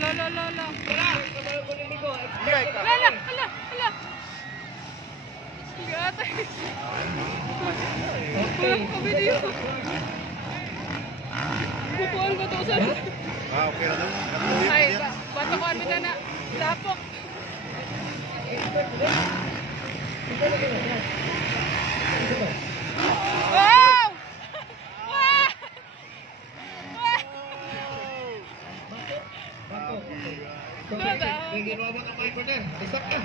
Lo. Hala. Gata. Okay. Video. Kukuhan ko to sa... Okay na lang. Ay, bato ko armita na. Lapok. Wow! May ginawa mo ng mic corner. Isap ka.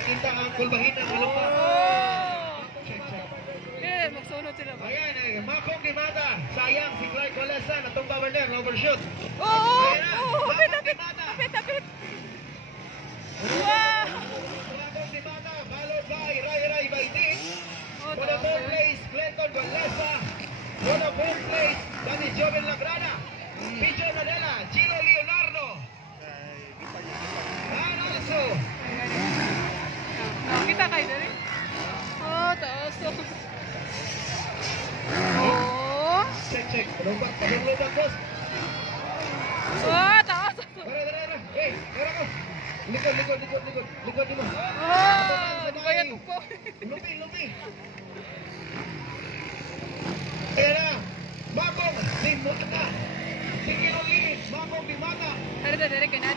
Pakita ang kulbahin ng malumpa. Magsunod sila ba? Ayan, Makong di mata. Sayang si Clark Walesa. Natumba ba na? Overshoot. Tapit. Wow! Makong di mata. Followed by Ray Baitin. For the fourth place, Clinton Walesa. For the fourth place, that is Joven Lagrada. Picho Nadella. Gino Leonardo. And also, kita kayo na rin. Taas. check. Lompat, boss. Taas. Tara. Hey, tara ko. Likod mo. Di ba yan ko? Lupi. Ayan na. Makong di mata. Sige ulit. Makong di mata. Dari ka na.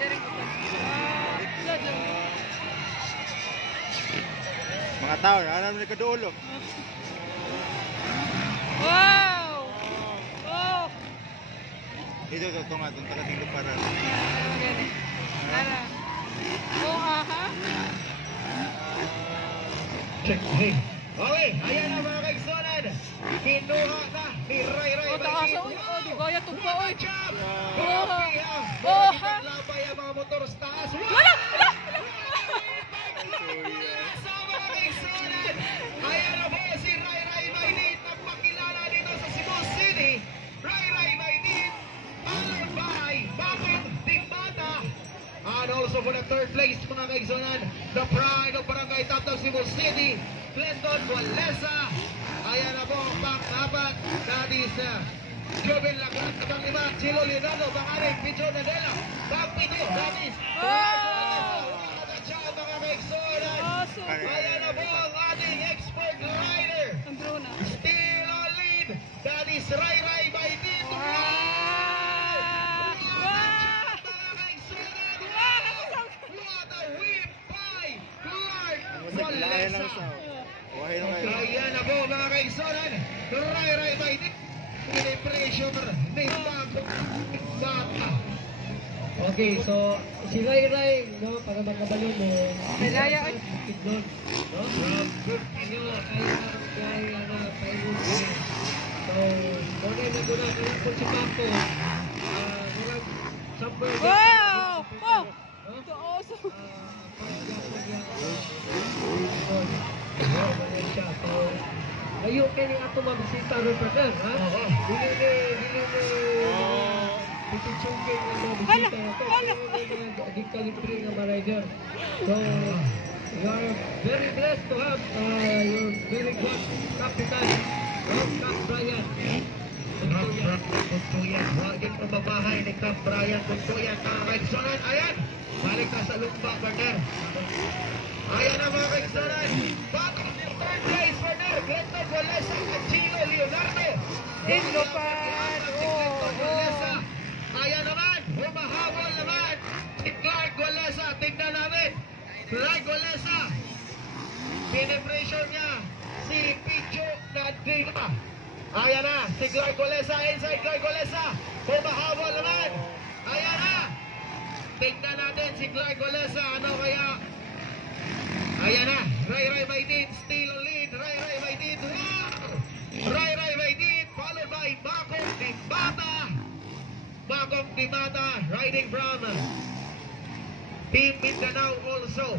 Mga tao, alam na kadulo. Wow! Ito nga, itong taga-tinglo para. Tara. Aha. Check, hey. Okay, ayan na mga kaigsonan. Kinuha na ni Ray. Taas. Di ba yan tugpa, oy. Labay ang mga motor sa taas. Wala! Ayan na po si Ray Maynit. Nagpakilala dito sa Cebu City. Ray Maynit. Followed by Bakong Timbata. And also for the third place mga kaigsonan, the pride of Barangay Taptap Cebu City, Clinton Walesa. Ayan na po pang-apat. That is Joven Lagrada. Pang-lima, Chilo Leonardo. Pang-anim, Picho Nadella. Pang-pito, that is mga kaigsonan. Ayan na po ang ating expert rider. Still on lead. That is Ray Baitin. What a whip by Clark Walesa. Ayan na po mga kaigsonan. Ray Baitin. Pressure ni Bata. Okay, so si Ray, no, para makabalo mo. Malaya, ay. No? From good inyo, kay So, okay na doon na po si Paco. Murag somewhere. Wow! Taas. Layo kayo ni ato mabisita rin pa dyan, ha? Dili pititsungkin ang mabisita nato. Di kalipri ng mga rider. So, you are very blessed to have your very good captain, Cap Brian. Kuntuyan, waging pambabahay ni Cap Brian Kuntuyan. Kaigsonan, ayan! Balik na sa lumba, partner. Ayan na mga kaigsonan. Back in the third place, partner. Clinton Walesa at Gino Leonardo. Ayan naman, humahabol naman si Clark Walesa. Tignan namin. Clark Walesa. Pinipressure niya si Picho Nadella. Ayan na, si Clark Walesa. Inside Clark Walesa. Humahabol naman. Ayan na. Tignan natin si Clark Walesa. Ano kaya? Ayan na. Ray Baitin. Still on lead. Ray Baitin. Ray Baitin. Followed by Bakong Timbata. Riding from Team Mindanao also.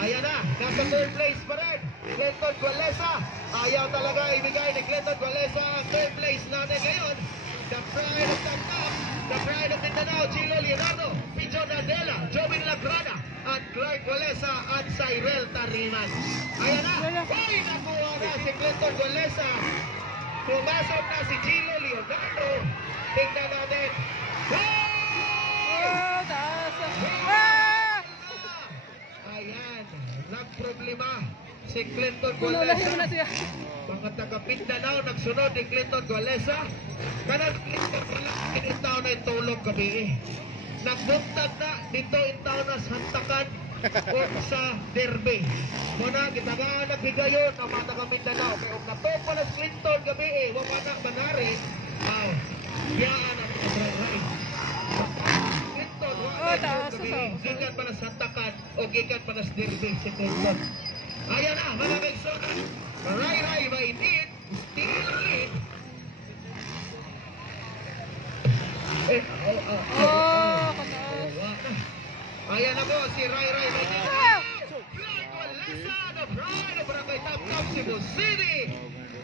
Ayan na. Nasa third place pa rin. Clinton Walesa. Ayaw talaga ibigay ni Clinton Walesa ang third place natin ngayon. The pride of Taptap, the pride of Mindanao, Chilo Leonardo, Picho Nadella, Joven Lagrada, at Clark Walesa at Cyril Tariman. Ayan na. Uy, nakuha na si Clinton Walesa. Pumasok na si Chilo Leonardo. Tingnan natin. si Clinton Pinulahin mo na Gualesa. siya. Mga taga Mindanao nagsunod ni Clinton Gualesa. Kanang Clinton wala kinitaw na itulog gabi. Nagbuntag na dito itaw na sa Hantakan o sa Derby. Muna kita nga nagbigayon ng mga taga Mindanao. Kaya kung natong pala si Clinton gabi, wala na manari. Biyaan ang Ray. Clinton, wala taas, gabi. taas. Gikan pa na sa Hantakan o gikan pa na sa Derby si Clinton. Ayan na, mga kaibigan. Ray by Dean, still lead. Kataas. Ayan na po si Ray by Dean. Clark Walesa, the pride of Barangay Taptap, Cebu City.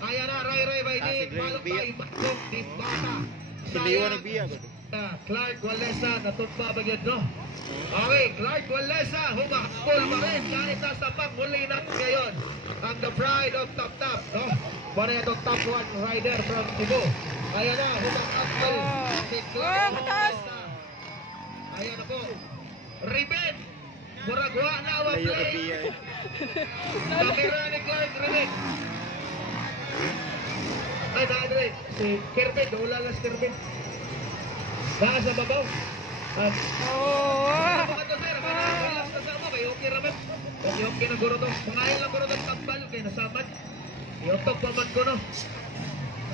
Ayan na, Ray by Dean. Follow by Macong Dimbata. Clark Walesa, natumpa ba yun, no? Okay, Clark Walesa, humakapol pa rin kahit nasa panghuli na ngayon. Ang the pride of Taptap, no? Para itong top 1 rider from Cebu. Ayan na, humakapol si Clark Walesa. Ayan na po. Riben, muragwa na ang play. Kamera ni Clark Riben. Ay, naadre, si Kerben, wala lang si Kerben. Nasa babaw. Mga to sir, relax na sama, may okay raman. May okay na guro to. Pangayon lang guro to tambal, kaya nasamad. Iyotog pa man ko no.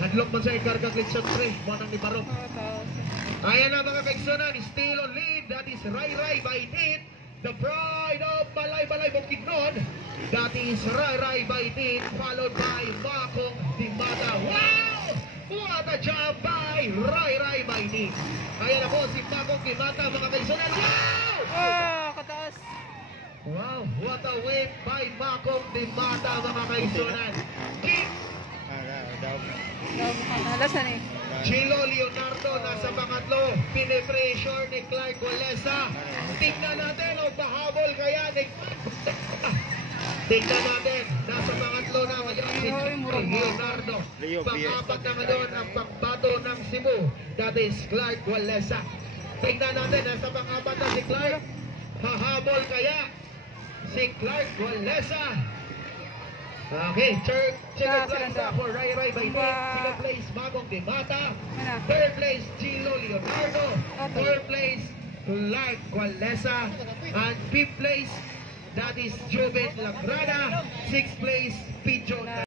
Hadlok man sa ikarga glitch 3, manang ni Barok. Ayan na mga kaigsunan, still on lead. That is Ray by Dean. The pride of Balay Bukidnon. That is Ray by Dean, followed by Makong Dimata. Wow! What a job by Ray by Dean. Ayan na po si Makong Dimata mga kaigsunan. Wow! Kataas. Wow! What a win by Makong Dimata mga kaigsunan. Nalasan eh. Chilo Leonardo nasa pangatlo. Pinipressure ni Clark Walesa. Tingnan natin o pahabol kaya ni tingnan natin. Nasa pangatlo na ngayon si Leonardo. Pangapat na ngayon ang pagbato ng Cebu. That is Clark Walesa. Tingnan natin. Nasa pangapat na si Clark. Hahabol kaya si Clark Walesa. Okay, third place for Ray by Dean. Second place, Magong Dimata. Third place, Chilo Leonardo. Fourth place, Clark Walesa. And fifth place, that is Joven Lagrada. Sixth place, Pijo.